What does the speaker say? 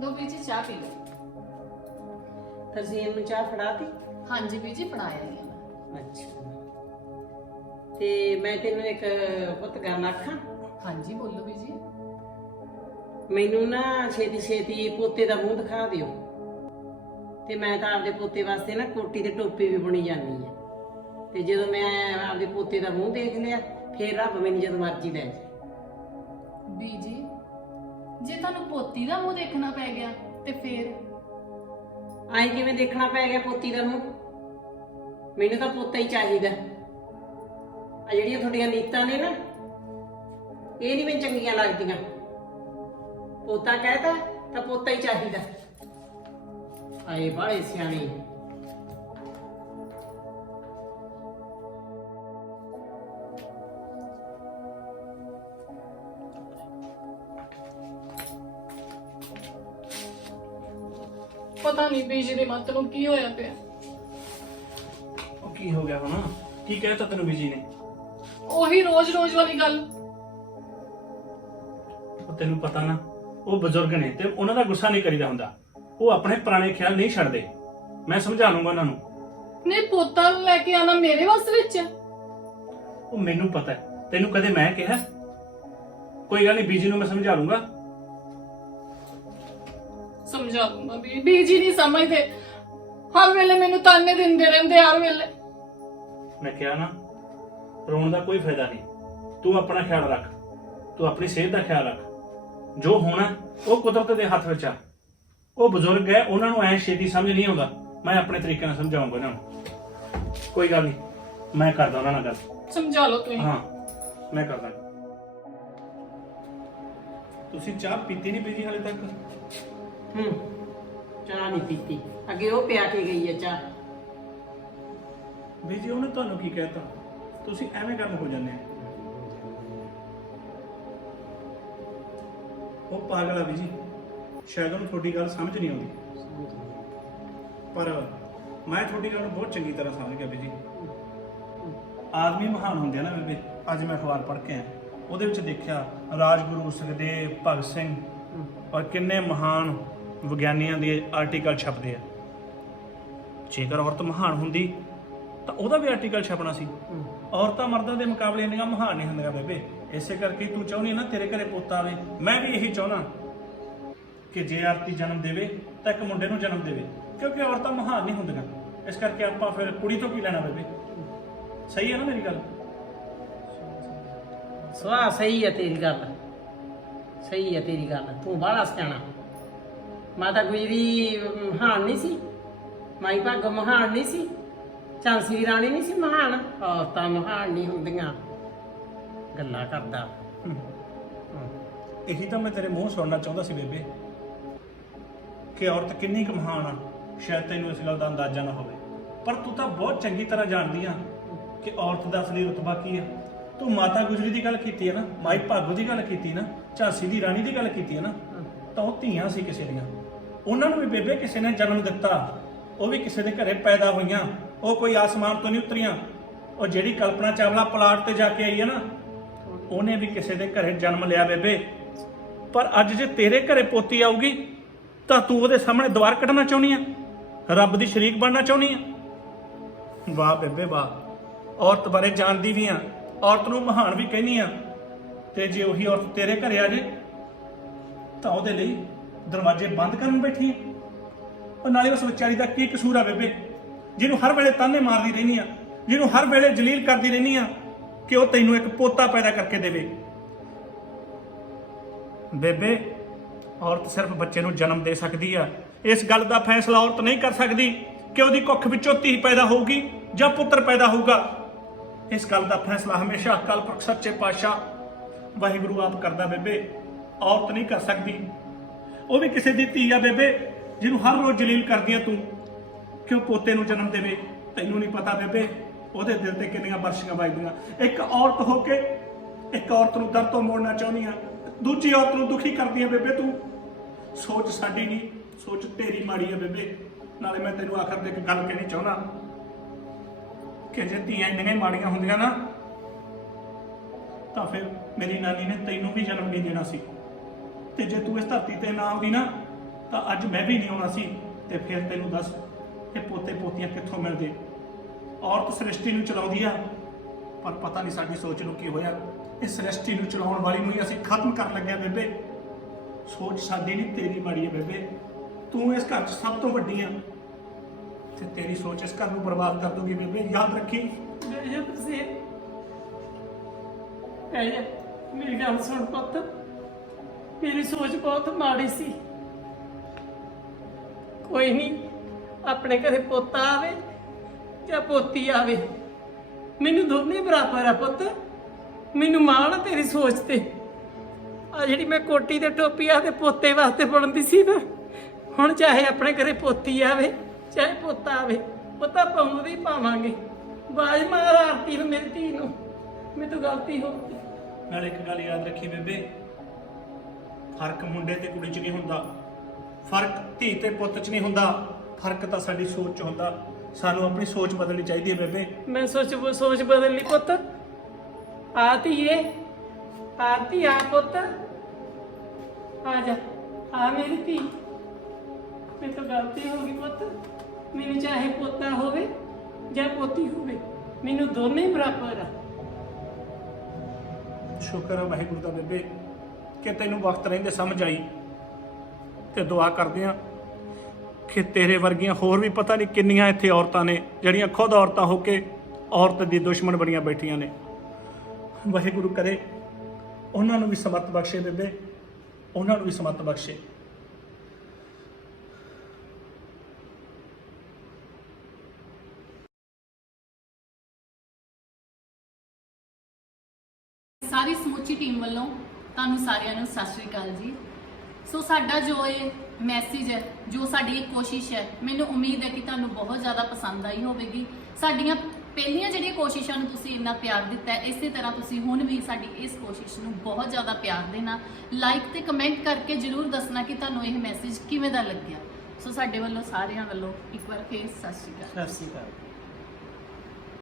दो बीजी चाह P low. Tarsem ਨੂੰ ਚਾਹ ਫੜਾਤੀ? हाँ जी बीजी पढ़ाया ही है मैं। ਅੱਛਾ ਤੇ ਮੈਂ ਤੈਨੂੰ ਇੱਕ ਪੁੱਤ ਗੱਲ ਆਖਾਂ। हाँ जी बोलो बीजी। ਮੈਨੂੰ ਨਾ ਛੇਤੀ ਛੇਤੀ ਪੋਤੇ ਦਾ ਮੂੰਹ ਦਿਖਾ ਦਿਓ ਤੇ ਮੈਂ ਤਾਂ ਆਪਦੇ ਪੋਤੇ ਵਾਸਤੇ ਨਾ ਕੋਟੀ ਤੇ ਟੋਪੀ ਵੀ ਬੁਣੀ ਜਾਂਦੀ ਹੈ ਤੇ ਜਦੋਂ ਮੈਂ ਆਪਦੇ ਪੋਤੇ ਦਾ ਮੂੰਹ ਦੇਖ ਲਿਆ ਫੇਰ ਰੱਬ ਮੈਨੂੰ ਜਦ ਮਰਜ਼ੀ ਲੈ ਜਾਏ। बीजी जे ਤੁਹਾਨੂੰ ਪੋਤੀ ਦਾ ਮੂੰਹ ਦੇਖਣਾ ਪੈ ਗਿਆ ਤੇ ਫੇਰ ਆਏ ਕਿਵੇਂ ਦੇਖਣਾ ਪੈ ਗਿਆ ਪੋਤੀ ਦਾ ਮੂੰਹ? ਮੈਨੂੰ ਤਾਂ ਪੋਤਾ ਹੀ ਚਾਹੀਦਾ। ਆ ਜਿਹੜੀਆਂ ਤੁਹਾਡੀਆਂ ਨੀਤਾਂ ਨੇ ਨਾ ਇਹ ਨਹੀਂ ਮੈਨੂੰ ਚੰਗੀਆਂ ਲੱਗਦੀਆਂ। ਪੋਤਾ ਕਹਿਤਾ ਤਾਂ ਪੋਤਾ ਹੀ ਚਾਹੀਦਾ। ਆਏ ਬਾਲੇ ਸਿਆਣੇ। ਪਤਾ ਨਹੀਂ ਬੀਜੀ ਦੇ ਮੱਤ ਨੂੰ ਕੀ ਹੋਇਆ ਪਿਆ। ਉਹ ਕੀ ਹੋ ਗਿਆ ਹੁਣ? ਕੀ ਕਹਿਤਾ ਤੈਨੂੰ ਬੀਜੀ ਨੇ? ਉਹੀ ਰੋਜ਼-ਰੋਜ਼ ਵਾਲੀ ਗੱਲ। ਉਹ ਤੈਨੂੰ ਪਤਾ ਨਾ ਉਹ ਬਜ਼ੁਰਗ ਨੇ ਤੇ ਉਹਨਾਂ ਦਾ ਗੁੱਸਾ ਨਹੀਂ ਕਰੀਦਾ ਹੁੰਦਾ। ਉਹ ਆਪਣੇ ਪੁਰਾਣੇ ਖਿਆਲ ਨਹੀਂ ਛੱਡਦੇ। ਮੈਂ ਸਮਝਾ ਲੂੰਗਾ ਉਹਨਾਂ ਨੂੰ। ਨੇ ਪੋਤਾ ਲੈ ਕੇ ਆਣਾ ਮੇਰੇ ਵੱਸ ਵਿੱਚ। ਉਹ ਮੈਨੂੰ ਪਤਾ ਹੈ। ਤੈਨੂੰ ਕਦੇ ਮੈਂ ਕਿਹਾ? ਕੋਈ ਗੱਲ ਨਹੀਂ, ਬੀਜੀ ਨੂੰ ਮੈਂ ਸਮਝਾ ਲੂੰਗਾ। ਸਮਝਾ ਦੂੰਗਾ ਬੀਜੀ ਨਹੀਂ ਸਮਝਦੇ। ਹਰ ਵੇਲੇ ਮੈਨੂੰ ਤਾਨੇ ਦਿੰਦੇ ਰਹਿੰਦੇ ਹਰ ਵੇਲੇ। ਮੈਂ ਕਿਹਾ ਨਾ ਰੋਣ ਦਾ ਕੋਈ ਫਾਇਦਾ ਨਹੀਂ। ਤੂੰ ਆਪਣਾ ਖਿਆਲ ਰੱਖ, ਤੂੰ ਆਪਣੀ ਸਿਹਤ ਦਾ ਖਿਆਲ ਰੱਖ। ਜੋ ਹੋਣਾ ਉਹ ਕੁਦਰਤ ਦੇ ਹੱਥ ਵਿੱਚ ਆ। ਉਹ ਬਜ਼ੁਰਗ ਹੈ, ਉਹਨਾਂ ਨੂੰ ਐ ਛੇਤੀ ਸਮਝ ਨਹੀਂ ਆਉਂਦਾ। ਮੈਂ ਆਪਣੇ ਤਰੀਕੇ ਨਾਲ ਸਮਝਾਉਂਗਾ ਇਹਨਾਂ ਨੂੰ। ਕੋਈ ਗੱਲ ਨਹੀਂ, ਮੈਂ ਕਰਦਾ ਉਹਨਾਂ ਨਾਲ ਗੱਲ। ਸਮਝਾ ਲਓ ਤੁਸੀਂ। ਹਾਂ ਮੈਂ ਕਰਦਾ। ਤੁਸੀਂ ਚਾਹ ਪੀਤੀ ਨਹੀਂ ਬੀਜੀ ਹਾਲੇ ਤੱਕ? ਚਾਹ ਨਹੀਂ ਪੀਤੀ। ਅੱਗੇ ਉਹ ਪਿਆ ਕੇ ਗਈ ਹੈ ਚਾਹ। ਬੀਜੀ ਉਹਨੇ ਤੁਹਾਨੂੰ ਕੀ ਕਹਿਤਾ? ਤੁਸੀਂ ਐਵੇਂ ਕੰਮ ਹੋ ਜਾਂਦੇ ਆ। ਉਹ ਪਾਗਲ ਆ ਬੀਜੀ, ਸ਼ਾਇਦ ਉਹਨੂੰ ਤੁਹਾਡੀ ਗੱਲ ਸਮਝ ਨਹੀਂ ਆਉਂਦੀ, ਪਰ ਮੈਂ ਤੁਹਾਡੀ ਗੱਲ ਨੂੰ ਬਹੁਤ ਚੰਗੀ ਤਰ੍ਹਾਂ ਸਮਝ ਗਿਆ ਬੀਜੀ। ਆਦਮੀ ਮਹਾਨ ਹੁੰਦੇ ਆ ਨਾ ਬੇਬੇ। ਅੱਜ ਮੈਂ ਅਖਬਾਰ ਪੜ੍ਹ ਕੇ ਆਇਆ, ਉਹਦੇ ਵਿੱਚ ਦੇਖਿਆ ਰਾਜਗੁਰੂ ਸੁਖਦੇਵ, ਭਗਤ ਸਿੰਘ ਔਰ ਕਿੰਨੇ ਮਹਾਨ ਵਿਗਿਆਨੀਆਂ ਦੇ ਆਰਟੀਕਲ ਛਪਦੇ ਆ। ਜੇਕਰ ਔਰਤ ਮਹਾਨ ਹੁੰਦੀ ਤਾਂ ਉਹਦਾ ਵੀ ਆਰਟੀਕਲ ਛਪਣਾ ਸੀ। ਔਰਤਾਂ ਮਰਦਾਂ ਦੇ ਮੁਕਾਬਲੇ ਇੰਨੀਆਂ ਮਹਾਨ ਨਹੀਂ ਹੁੰਦੀਆਂ ਬੇਬੇ। ਇਸੇ ਕਰਕੇ ਤੂੰ ਚਾਹੁੰਦੀ ਨਾ ਤੇਰੇ ਘਰੇ ਪੋਤਾ ਆਵੇ। ਮੈਂ ਵੀ ਇਹੀ ਚਾਹੁੰਦਾ ਕਿ ਜੇ ਆਰਤੀ ਜਨਮ ਦੇਵੇ ਤਾਂ ਇੱਕ ਮੁੰਡੇ ਨੂੰ ਜਨਮ ਦੇਵੇ, ਕਿਉਂਕਿ ਔਰਤਾਂ ਮਹਾਨ ਨਹੀਂ ਹੁੰਦੀਆਂ। ਇਸ ਕਰਕੇ ਆਪਾਂ ਫਿਰ ਕੁੜੀ ਤੋਂ ਕੀ ਲੈਣਾ ਬੇਬੇ? ਸਹੀ ਹੈ ਨਾ ਮੇਰੀ ਗੱਲ? ਸਵਾਹ ਸਹੀ ਹੈ ਤੇਰੀ ਗੱਲ, ਸਹੀ ਹੈ ਤੇਰੀ ਗੱਲ। ਤੂੰ ਬਾਹਲਾ ਸਿਆਣਾ। ਮਾਤਾ ਗੁਜਰੀ ਮਹਾਨ ਨਹੀਂ ਸੀ? ਮਾਈ ਭਾਗੋ ਮਹਾਨ ਨਹੀਂ ਸੀ? ਝਾਂਸੀ ਦੀ ਰਾਣੀ ਨਹੀਂ ਸੀ ਮਹਾਨ? ਔਰਤਾਂ ਮਹਾਨ ਨਹੀਂ ਹੁੰਦੀਆਂ। ਗੱਲਾਂ ਕਰਦਾ। ਇਹੀ ਤਾਂ ਮੈਂ ਤੇਰੇ ਮੂੰਹ ਸੁਣਨਾ ਚਾਹੁੰਦਾ ਸੀ ਬੇਬੇ, ਕਿ ਔਰਤ ਕਿੰਨੀ ਕੁ ਮਹਾਨ ਆ। ਸ਼ਾਇਦ ਤੈਨੂੰ ਇਸ ਗੱਲ ਦਾ ਅੰਦਾਜ਼ਾ ਨਾ ਹੋਵੇ, ਪਰ ਤੂੰ ਤਾਂ ਬਹੁਤ ਚੰਗੀ ਤਰ੍ਹਾਂ ਜਾਣਦੀ ਆ ਕਿ ਔਰਤ ਦਾ ਅਸਲੀ ਰੁਤਬਾ ਕੀ ਆ। ਤੂੰ ਮਾਤਾ ਗੁਜਰੀ ਦੀ ਗੱਲ ਕੀਤੀ ਹੈ ਨਾ, ਮਾਈ ਭਾਗੋ ਦੀ ਗੱਲ ਕੀਤੀ ਨਾ, ਝਾਂਸੀ ਦੀ ਰਾਣੀ ਦੀ ਗੱਲ ਕੀਤੀ ਹੈ ਨਾ, ਤਾਂ ਉਹ ਧੀਆਂ ਸੀ ਕਿਸੇ ਦੀਆਂ। ਉਹਨਾਂ ਨੂੰ ਵੀ ਬੇਬੇ ਕਿਸੇ ਨੇ ਜਨਮ ਦਿੱਤਾ। ਉਹ ਵੀ ਕਿਸੇ ਦੇ ਘਰੇ ਪੈਦਾ ਹੋਈਆਂ। ਉਹ ਕੋਈ ਆਸਮਾਨ ਤੋਂ ਨਹੀਂ ਉਤਰੀਆਂ। ਉਹ ਜਿਹੜੀ ਕਲਪਨਾ ਚਾਵਲਾ ਪਲਾਟ ਤੇ ਜਾ ਕੇ ਆਈ ਹੈ ਨਾ, ਉਹਨੇ ਵੀ ਕਿਸੇ ਦੇ ਘਰੇ ਜਨਮ ਲਿਆ ਬੇਬੇ। ਪਰ ਅੱਜ ਜੇ ਤੇਰੇ ਘਰੇ ਪੋਤੀ ਆਊਗੀ ਤਾਂ ਤੂੰ ਉਹਦੇ ਸਾਹਮਣੇ ਦੀਵਾਰ ਕੱਢਣਾ ਚਾਹੁੰਦੀ ਆ? ਰੱਬ ਦੀ ਸ਼ਰੀਕ ਬਣਨਾ ਚਾਹੁੰਦੀ ਆ? ਵਾਹ ਬੇਬੇ ਵਾਹ। ਔਰਤ ਬਾਰੇ ਜਾਣਦੀ ਵੀ ਆ, ਔਰਤ ਨੂੰ ਮਹਾਨ ਵੀ ਕਹਿੰਦੀ ਆ। ਤੇ ਜੇ ਉਹੀ ਔਰਤ ਤੇਰੇ ਘਰੇ ਆ ਜੇ ਤਾਂ ਉਹਦੇ ਲਈ ਦਰਵਾਜ਼ੇ ਬੰਦ ਕਰਨ ਬੈਠੀ ਆ। ਉਹ ਨਾਲੇ ਉਸ ਵਿਚਾਰੀ ਦਾ ਕੀ ਕਸੂਰ ਆ ਬੇਬੇ, ਜਿਹਨੂੰ ਹਰ ਵੇਲੇ ਤਾਨੇ ਮਾਰਦੀ ਰਹਿੰਦੀ ਆ, ਜਿਹਨੂੰ ਹਰ ਵੇਲੇ ਜਲੀਲ ਕਰਦੀ ਰਹਿੰਦੀ ਆ ਕਿ ਉਹ ਤੈਨੂੰ ਇੱਕ ਪੋਤਾ ਪੈਦਾ ਕਰਕੇ ਦੇਵੇ। ਬੇਬੇ ਔਰਤ ਸਿਰਫ ਬੱਚੇ ਨੂੰ ਜਨਮ ਦੇ ਸਕਦੀ ਆ। ਇਸ ਗੱਲ ਦਾ ਫੈਸਲਾ ਔਰਤ ਨਹੀਂ ਕਰ ਸਕਦੀ ਕਿ ਉਹਦੀ ਕੁੱਖ ਵਿੱਚੋਂ ਧੀ ਪੈਦਾ ਹੋਊਗੀ ਜਾਂ ਪੁੱਤਰ ਪੈਦਾ ਹੋਊਗਾ। ਇਸ ਗੱਲ ਦਾ ਫੈਸਲਾ ਹਮੇਸ਼ਾ ਅਕਾਲ ਪੁਰਖ ਸੱਚੇ ਪਾਤਸ਼ਾਹ ਵਾਹਿਗੁਰੂ ਆਪ ਕਰਦਾ ਬੇਬੇ। ਔਰਤ ਨਹੀਂ ਕਰ ਸਕਦੀ। ਉਹ ਵੀ ਕਿਸੇ ਦੀ ਧੀ ਆ ਬੇਬੇ, ਜਿਹਨੂੰ ਹਰ ਰੋਜ਼ ਜਲੀਲ ਕਰਦੀ ਆ ਤੂੰ ਕਿ ਉਹ ਪੋਤੇ ਨੂੰ ਜਨਮ ਦੇਵੇ। ਤੈਨੂੰ ਨਹੀਂ ਪਤਾ ਬੇਬੇ ਉਹਦੇ ਦਿਲ ਤੇ ਕਿੰਨੀਆਂ ਬਰਸ਼ੀਆਂ ਵੱਜਦੀਆਂ। ਇੱਕ ਔਰਤ ਹੋ ਕੇ ਇੱਕ ਔਰਤ ਨੂੰ ਦਰ ਤੋਂ ਮੋੜਨਾ ਚਾਹੁੰਦੀ ਆ, ਦੂਜੀ ਔਰਤ ਨੂੰ ਦੁਖੀ ਕਰਦੀ ਆ ਬੇਬੇ ਤੂੰ। ਸੋਚ ਸਾਡੀ ਨਹੀਂ, ਸੋਚ ਤੇਰੀ ਮਾੜੀ ਆ ਬੇਬੇ। ਨਾਲੇ ਮੈਂ ਤੈਨੂੰ ਆਖਰ ਤੇ ਇੱਕ ਗੱਲ ਕਹਿਣੀ ਚਾਹੁੰਦਾ ਕਿ ਜੇ ਧੀਆਂ ਇੰਨੀਆਂ ਮਾੜੀਆਂ ਹੁੰਦੀਆਂ ਨਾ ਤਾਂ ਫਿਰ ਮੇਰੀ ਨਾਨੀ ਨੇ ਤੈਨੂੰ ਵੀ ਜਨਮ ਨਹੀਂ ਦੇਣਾ ਸੀ। ਤੇ ਜੇ ਤੂੰ ਇਸ ਧਰਤੀ ਤੇ ਨਾ ਆਉਂਦੀ ਨਾ ਤਾਂ ਅੱਜ ਮੈਂ ਵੀ ਨਹੀਂ ਆਉਣਾ ਸੀ। ਤੇ ਫਿਰ ਤੈਨੂੰ ਦੱਸ ਇਹ ਪੋਤੇ ਪੋਤੀਆਂ ਕਿੱਥੋਂ ਮਿਲਦੇ। ਔਰਤ ਸ੍ਰਿਸ਼ਟੀ ਨੂੰ ਚਲਾਉਂਦੀ ਆ, ਪਰ ਪਤਾ ਨਹੀਂ ਸਾਡੀ ਸੋਚ ਨੂੰ ਕੀ ਹੋਇਆ। ਇਸ ਸ੍ਰਿਸ਼ਟੀ ਨੂੰ ਚਲਾਉਣ ਵਾਲੀ ਨੂੰ ਹੀ ਅਸੀਂ ਖਤਮ ਕਰਨ ਲੱਗੇ ਆ ਬੇਬੇ। ਸੋਚ ਸਾਡੀ ਨਹੀਂ ਤੇਰੀ ਮਾੜੀ ਹੈ ਬੇਬੇ। ਤੂੰ ਇਸ ਘਰ 'ਚ ਸਭ ਤੋਂ ਵੱਡੀ ਆ ਤੇ ਤੇਰੀ ਸੋਚ ਇਸ ਘਰ ਨੂੰ ਬਰਬਾਦ ਕਰ ਦੂਗੀ ਬੇਬੇ, ਯਾਦ ਰੱਖੀ। ਜੇ ਤੁਸੀਂ ਮੇਰੀ ਗੱਲ ਸੁਣ ਪੁੱਤ, ਮੇਰੀ ਸੋਚ ਬਹੁਤ ਮਾੜੀ ਸੀ। ਕੋਈ ਨਹੀਂ, ਆਪਣੇ ਘਰੇ ਪੋਤਾ ਆਵੇ ਜਾਂ ਪੋਤੀ ਆਵੇ, ਮੈਨੂੰ ਦੋਨੇ ਬਰਾਬਰ ਆ ਪੁੱਤ। ਮੈਨੂੰ ਮਾਣ ਆ ਤੇਰੀ ਸੋਚ ਤੇ। ਆ ਜਿਹੜੀ ਮੈਂ ਕੋਟੀ ਤੇ ਟੋਪੀ ਆ ਤੇ ਪੋਤੇ ਵਾਸਤੇ ਬਣਦੀ ਸੀ ਨਾ, ਹੁਣ ਚਾਹੇ ਆਪਣੇ ਘਰੇ ਪੋਤੀ ਆਵੇ ਚਾਹੇ ਪੋਤਾ ਆਵੇ, ਪੋਤਾ ਪਾਉਂਦੇ ਹੀ ਪਾਵਾਂਗੇ। ਬਾਜ ਮਾਰ ਆਰਤੀ ਨੂੰ, ਮੇਰੀ ਧੀ ਨੂੰ, ਮੇਰੇ ਤੋਂ ਗਲਤੀ ਹੋ ਗਈ। ਨਾਲ ਇੱਕ ਗੱਲ ਯਾਦ ਰੱਖੀ ਬੇਬੇ, ਫਰਕ ਮੁੰਡੇ ਤੇ ਕੁੜੀ 'ਚ ਨਹੀਂ ਹੁੰਦਾ, ਫਰਕ ਧੀ ਤੇ ਪੁੱਤ 'ਚ ਨਹੀਂ ਹੁੰਦਾ, ਫਰਕ ਤਾਂ ਸਾਡੀ ਸੋਚ 'ਚ ਹੁੰਦਾ। ਸਾਨੂੰ ਆਪਣੀ ਸੋਚ ਬਦਲਣੀ ਚਾਹੀਦੀ ਹੈ ਬੇਬੇ। ਮੈਂ ਸੋਚ ਬਦਲ ਲਈ ਪੁੱਤ। ਆ ਧੀਏ, ਆਰਤੀ ਆ ਪੁੱਤ, ਆ ਜਾ, ਆ ਮੇਰੀ ਧੀ। ਮੇਰੇ ਤੋਂ ਗਲਤੀ ਹੋ ਗਈ ਪੁੱਤ। ਮੈਨੂੰ ਚਾਹੇ ਪੋਤਾ ਹੋਵੇ ਜਾਂ ਪੋਤੀ ਹੋਵੇ, ਮੈਨੂੰ ਦੋਨੇ ਹੀ ਬਰਾਬਰ ਆ। ਸ਼ੁਕਰ ਹੈ ਵਾਹਿਗੁਰੂ ਦਾ ਬੇਬੇ ਕਿ ਤੈਨੂੰ ਵਕਤ ਰਹਿੰਦੇ ਸਮਝ ਆਈ। ਤੇ ਦੁਆ ਕਰਦੇ ਆ ਕਿ ਤੇਰੇ ਵਰਗੀਆਂ ਹੋਰ ਵੀ ਪਤਾ ਨਹੀਂ ਕਿੰਨੀਆਂ ਇੱਥੇ ਔਰਤਾਂ ਨੇ ਜਿਹੜੀਆਂ ਖੁਦ ਔਰਤਾਂ ਹੋ ਕੇ ਔਰਤ ਦੀ ਦੁਸ਼ਮਣ ਬਣੀਆਂ ਬੈਠੀਆਂ ਨੇ। ਵਾਹਿਗੁਰੂ ਕਰੇ ਉਹਨਾਂ ਨੂੰ ਵੀ ਸਮਤ ਬਖਸ਼ੇ ਬੇਬੇ, ਉਹਨਾਂ ਨੂੰ ਵੀ ਸਮਤ ਬਖਸ਼ੇ। ਸਾਰੀ ਸਮੁੱਚੀ ਟੀਮ ਵੱਲੋਂ ਤੁਹਾਨੂੰ ਸਾਰਿਆਂ ਨੂੰ ਸਤਿ ਸ਼੍ਰੀ ਅਕਾਲ ਜੀ। ਸੋ ਸਾਡਾ ਜੋ ਇਹ ਮੈਸੇਜ ਹੈ, ਜੋ ਸਾਡੀ ਇਹ ਕੋਸ਼ਿਸ਼ ਹੈ, ਮੈਨੂੰ ਉਮੀਦ ਹੈ ਕਿ ਤੁਹਾਨੂੰ ਬਹੁਤ ਜ਼ਿਆਦਾ ਪਸੰਦ ਆਈ ਹੋਵੇਗੀ। ਸਾਡੀਆਂ ਪਹਿਲੀਆਂ ਜਿਹੜੀਆਂ ਕੋਸ਼ਿਸ਼ਾਂ ਨੂੰ ਤੁਸੀਂ ਇੰਨਾ ਪਿਆਰ ਦਿੱਤਾ ਹੈ, ਇਸੇ ਤਰ੍ਹਾਂ ਤੁਸੀਂ ਹੁਣ ਵੀ ਸਾਡੀ ਇਸ ਕੋਸ਼ਿਸ਼ ਨੂੰ ਬਹੁਤ ਜ਼ਿਆਦਾ ਪਿਆਰ ਦੇਣਾ। ਲਾਈਕ ਤੇ ਕਮੈਂਟ ਕਰਕੇ ਜ਼ਰੂਰ ਦੱਸਣਾ ਕਿ ਤੁਹਾਨੂੰ ਇਹ ਮੈਸੇਜ ਕਿਵੇਂ ਦਾ ਲੱਗਿਆ। ਸੋ ਸਾਡੇ ਵੱਲੋਂ ਸਾਰਿਆਂ ਵੱਲੋਂ ਇੱਕ ਵਾਰ ਫੇਰ ਸਤਿ ਸ਼੍ਰੀ ਅਕਾਲ। ਸਤਿ ਸ਼੍ਰੀ ਅਕਾਲ।